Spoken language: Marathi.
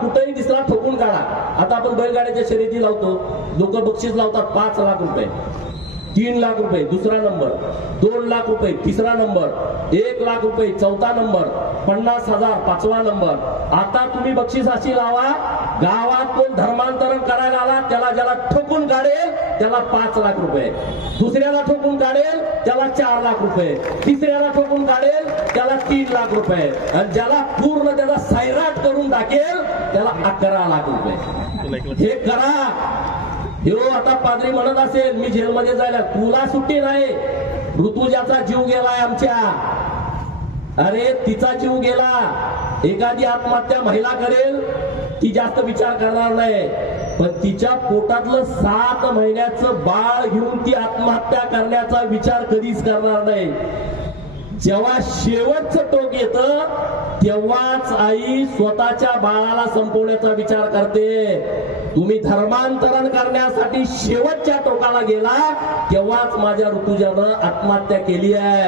कुठेही दिसला ठोकून काढा। आता आपण बैलगाड्याच्या शर्यती लावतो, लोक बक्षीस लावतात 5 लाख रुपये, 3 लाख रुपये दुसरा नंबर, 2 लाख रुपये तिसरा नंबर, 1 लाख रुपये चौथा नंबर, 50,000 पाचवा नंबर। आता तुम्ही बक्षीस अशी लावा, गावात कोण धर्मांतरण करायला आला त्याला ज्याला ठोकून काढेल त्याला 5 लाख रुपये, दुसऱ्याला ठोकून काढेल त्याला 4 लाख रुपये, तिसऱ्याला ठोकून काढेल त्याला 3 लाख रुपये, आणि ज्याला पूर्ण त्याचा सैराट करून टाकेल त्याला 11 लाख रुपये। हे करा। हो आता पादरी म्हणत असेल मी जेलमध्ये जायला, तुला सुट्टी नाही, ऋतुजाचा जीव गेलाय आमच्या, अरे तिचा जीव गेला। एखादी आत्महत्या महिला करेल ती जास्त विचार करणार नाही, पण तिच्या पोटातलं 7 महिन्याचं बाळ घेऊन ती आत्महत्या करण्याचा विचार कधीच करणार नाही। जेव्हा शेवटचं टोक येतं तेव्हाच आई स्वतःच्या बाळाला संपवण्याचा विचार करते। तुम्ही धर्मांतरण करण्यासाठी शेवटच्या टोकाला गेला तेव्हाच माझ्या ऋतुजानं आत्महत्या केली आहे।